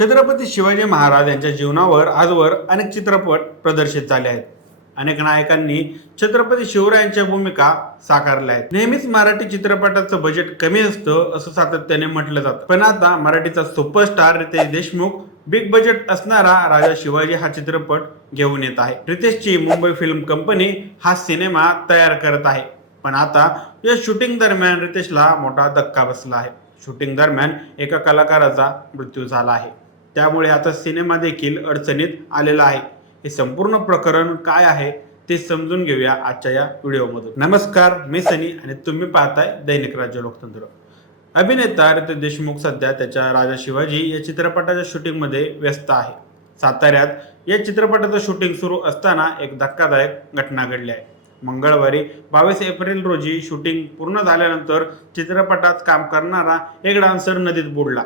छत्रपती शिवाजी महाराज यांच्या जीवनावर आजवर अनेक चित्रपट प्रदर्शित झाले आहेत. अनेक नायकांनी छत्रपती शिवरायांच्या भूमिका साकारल्या आहेत. नेहमीच मराठी चित्रपटाचं बजेट कमी असतं असं सातत्याने म्हटलं जातं, पण आता मराठीचा superstar Riteish Deshmukh big budget असणारा राजा शिवाजी हा चित्रपट घेऊन येत आहे. रितेशची मुंबई फिल्म कंपनी हा सिनेमा तयार करत आहे, पण आता या शूटिंग दरम्यान रितेशला मोठा धक्का बसला आहे. शूटिंग दरम्यान एका कलाकाराचा मृत्यू झाला आहे, त्यामुळे आता सिनेमा देखील अडचणीत आलेला आहे. हे संपूर्ण प्रकरण काय आहे ते समजून घेऊया आजच्या या व्हिडिओमधून. नमस्कार, मी सनी आणि तुम्ही पाहताय दैनिक राज्य लोकतंत्र. अभिनेता रितेश देशमुख सध्या त्याच्या राजा शिवाजी या चित्रपटाच्या शूटिंगमध्ये व्यस्त आहे. साताऱ्यात या चित्रपटाचं शूटिंग सुरू असताना एक धक्कादायक घटना घडली आहे. मंगळवारी 22 एप्रिल रोजी शूटिंग पूर्ण झाल्यानंतर चित्रपटात काम करणारा एक डान्सर नदीत बुडला.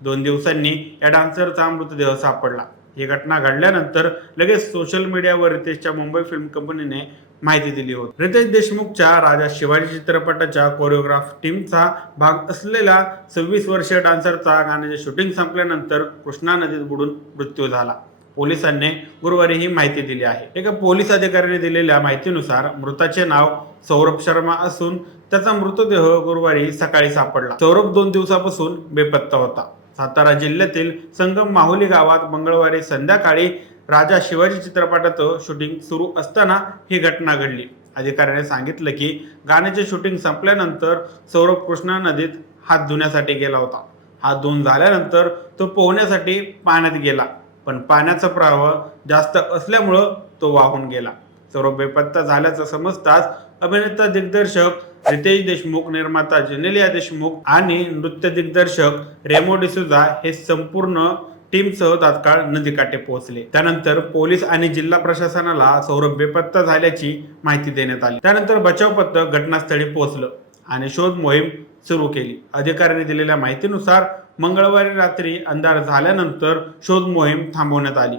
2 दिवसांनी या डान्सरचा मृतदेह सापडला. ही घटना घडल्यानंतर लगेच सोशल मीडियावर रितेशच्या मुंबई फिल्म कंपनीने माहिती दिली होती. रितेश देशमुखच्या राजा शिवाजी चित्रपटाच्या कोरिओग्राफ टीमचा भाग असलेल्या 26 वर्षीय डान्सरचा गाण्याचे शूटिंग संपल्यानंतर कृष्णा नदीत बुडून मृत्यू झाला. पोलिसांनी गुरुवारी ही माहिती दिली आहे. एका पोलीस अधिकाऱ्याने दिलेल्या माहितीनुसार मृताचे नाव सौरभ शर्मा असून त्याचा मृतदेह गुरुवारी सकाळी सापडला. सौरभ 2 दिवसापासून बेपत्ता होता. सातारा जिल्ह्यातील संगम माहुली गावात मंगळवारी संध्याकाळी राजा शिवाजी चित्रपटाचं शूटिंग सुरू असताना ही घटना घडली. अधिकाऱ्याने सांगितलं की गाण्याचे शूटिंग संपल्यानंतर सौरभ कृष्णा नदीत हात धुण्यासाठी गेला होता. हात धुवून झाल्यानंतर तो पोहण्यासाठी पाण्यात गेला, पण पाण्याचा प्रवाह जास्त असल्यामुळं तो वाहून गेला. सौरभ बेपत्ता झाल्याचं समजताच अभिनेता दिग्दर्शक रितेश देशमुख, निर्माता जेनेलिया देशमुख आणि नृत्य दिग्दर्शक रेमो डिसूजा हे संपूर्ण टीमसह तात्काळ नदीकाठी पोहोचले. त्यानंतर पोलीस आणि जिल्हा प्रशासनाला सौरभ बेपत्ता झाल्याची माहिती देण्यात आली. त्यानंतर बचाव पथक घटनास्थळी पोहोचलं आणि शोध मोहीम सुरू केली. अधिकाऱ्यांनी दिलेल्या माहितीनुसार मंगळवारी रात्री अंधार झाल्यानंतर शोध मोहीम थांबवण्यात आली.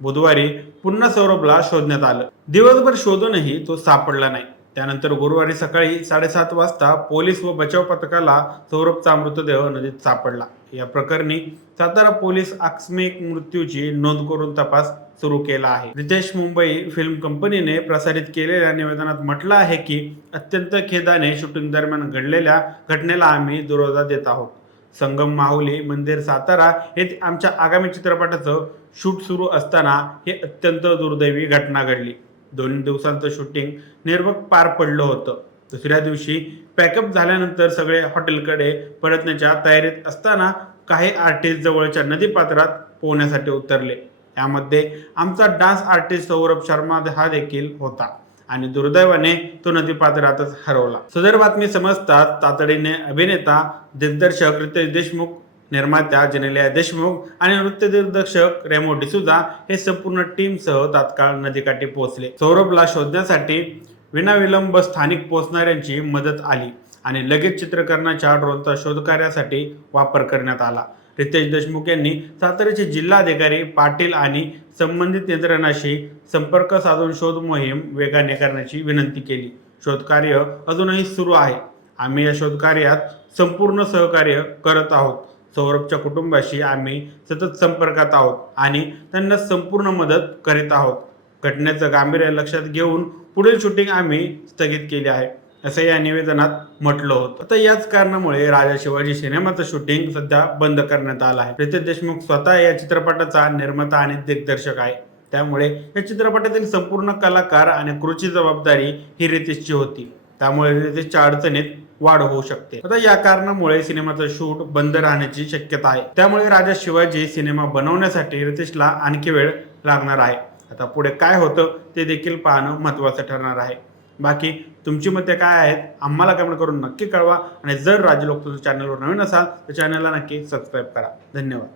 बुधवारी पुन्हा सौरभला शोधण्यात आलं. दिवसभर शोधूनही तो सापडला नाही. त्यानंतर गुरुवारी सकाळी 7:30 वाजता पोलीस व बचाव पथकाला सौरभचा मृतदेह नदीत सापडला. या प्रकरणी सातारा पोलीस आकस्मिक मृत्यूची नोंद करून तपास सुरू केला आहे. रितेश मुंबई फिल्म कंपनीने प्रसारित केलेल्या निवेदनात म्हटलं आहे की अत्यंत खेदाने शूटिंग दरम्यान घडलेल्या घटनेला आम्ही दुजोरा देत आहोत. संगम माहुली मंदिर सातारा येथे आमच्या आगामी चित्रपटाचं शूट सुरू असताना ही अत्यंत दुर्दैवी घटना घडली. 2 दिवसांचं शूटिंग निर्विघ्न पार पडलं होतं. दुसऱ्या दिवशी पॅकअप झाल्यानंतर सगळे हॉटेलकडे परतण्याच्या तयारीत असताना काही आर्टिस्ट जवळच्या नदीपात्रात पोहण्यासाठी उतरले. यामध्ये आमचा डान्स आर्टिस्ट सौरभ शर्मा हा देखील होता आणि दुर्दैवाने तो नदीपात्रातच हरवला. सदर बातमी समजताच तातडीने अभिनेता दिग्दर्शक रितेश देशमुख, निर्मात्या जेनेलिया देशमुख आणि नृत्य दिग्दर्शक रेमो डिसूजा हे संपूर्ण टीमसह तात्काळ नदीकाठी पोहोचले. सौरभला शोधण्यासाठी विनाविलंब स्थानिक पोहोचणाऱ्यांची मदत आली आणि लगेच चित्रीकरणाच्या ड्रोनचा शोधकार्यासाठी वापर करण्यात आला. रितेश देशमुख यांनी साताऱ्याचे जिल्हाधिकारी पाटील आणि संबंधित यंत्रणांशी संपर्क साधून शोध मोहीम वेगाने करण्याची विनंती केली. शोधकार्य अजूनही सुरू आहे. आम्ही या शोधकार्यात संपूर्ण सहकार्य करत आहोत. सौरभच्या कुटुंबाशी आम्ही सतत संपर्कात आहोत आणि त्यांना संपूर्ण मदत करीत आहोत. घटनेचं गांभीर्य लक्षात घेऊन पुढील शूटिंग आम्ही स्थगित केले आहे, असं या निवेदनात म्हटलं होतं. आता याच कारणामुळे राजा शिवाजी सिनेमाचं शूटिंग सध्या बंद करण्यात आलं आहे. रितेश देशमुख स्वतः या चित्रपटाचा निर्माता आणि दिग्दर्शक आहे, त्यामुळे या चित्रपटातील संपूर्ण कलाकार आणि क्रूची जबाबदारी ही रितेशची होती. त्यामुळे रितेशच्या अडचणीत वाढ होऊ शकते. आता या कारणामुळे सिनेमाचं शूट बंद राहण्याची शक्यता आहे. त्यामुळे राजा शिवाजी सिनेमा बनवण्यासाठी रितेशला आणखी वेळ लागणार आहे. आता पुढे काय होतं ते देखील पाहणं महत्त्वाचं ठरणार आहे. बाकी तुमची मते काय आहेत आम्हाला कमेंट करून नक्की कळवा आणि जर राज्य लोकतंत्र चॅनलवर नवीन असाल तर चॅनलला नक्की सबस्क्राईब करा. धन्यवाद.